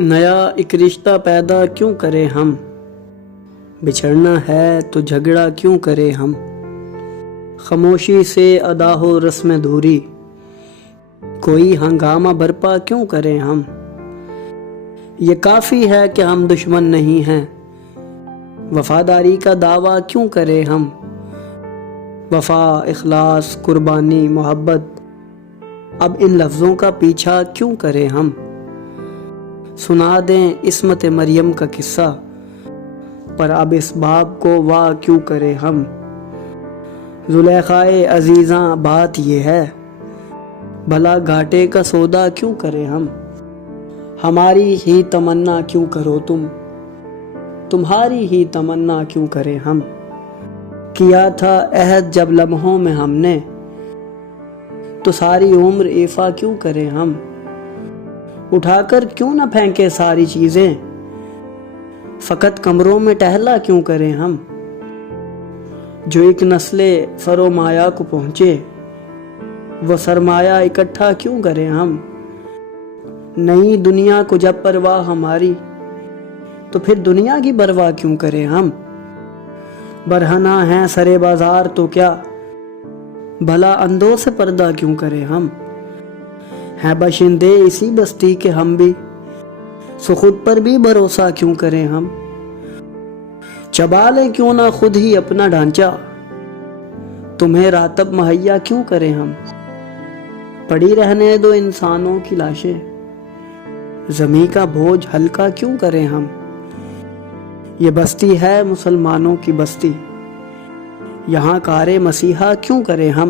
नया एक रिश्ता पैदा क्यों करें हम, बिछड़ना है तो झगड़ा क्यों करें हम। खामोशी से अदा हो रस्म दूरी, कोई हंगामा बरपा क्यों करें हम। ये काफ़ी है कि हम दुश्मन नहीं हैं, वफादारी का दावा क्यों करें हम। वफा, इखलास, कुर्बानी, मोहब्बत, अब इन लफ्ज़ों का पीछा क्यों करें हम। सुना दें इस्मत मरियम का किस्सा, पर अब इस बाब को वाह क्यों करें हम। जुलेखाए अजीज़ा बात ये है, भला घाटे का सौदा क्यों करें हम। हमारी ही तमन्ना क्यों करो तुम, तुम्हारी ही तमन्ना क्यों करें हम। किया था अहद जब लम्हों में हमने, तो सारी उम्र इफ़ा क्यों करें हम। उठाकर क्यों न फेंके सारी चीज़ें, फ़कत कमरों में टहला क्यों करें हम। जो एक नस्ले फरोमाया को पहुँचे, वो सरमाया इकट्ठा क्यों करें हम। नई दुनिया को जब परवाह हमारी, तो फिर दुनिया की परवाह क्यों करें हम। बरहना है सरे बाजार तो क्या, भला अंधों से पर्दा क्यों करें हम। हैं बशिंदे इसी बस्ती के हम भी, सो खुद पर भी भरोसा क्यों करें हम। चबा लें क्यों ना खुद ही अपना ढांचा, तुम्हें रातब मुहैया क्यों करें हम। पड़ी रहने दो इंसानों की लाशें, ज़मीं का बोझ हल्का क्यों करें हम। ये बस्ती है मुसलमानों की बस्ती, यहाँ कारे मसीहा क्यों करें हम।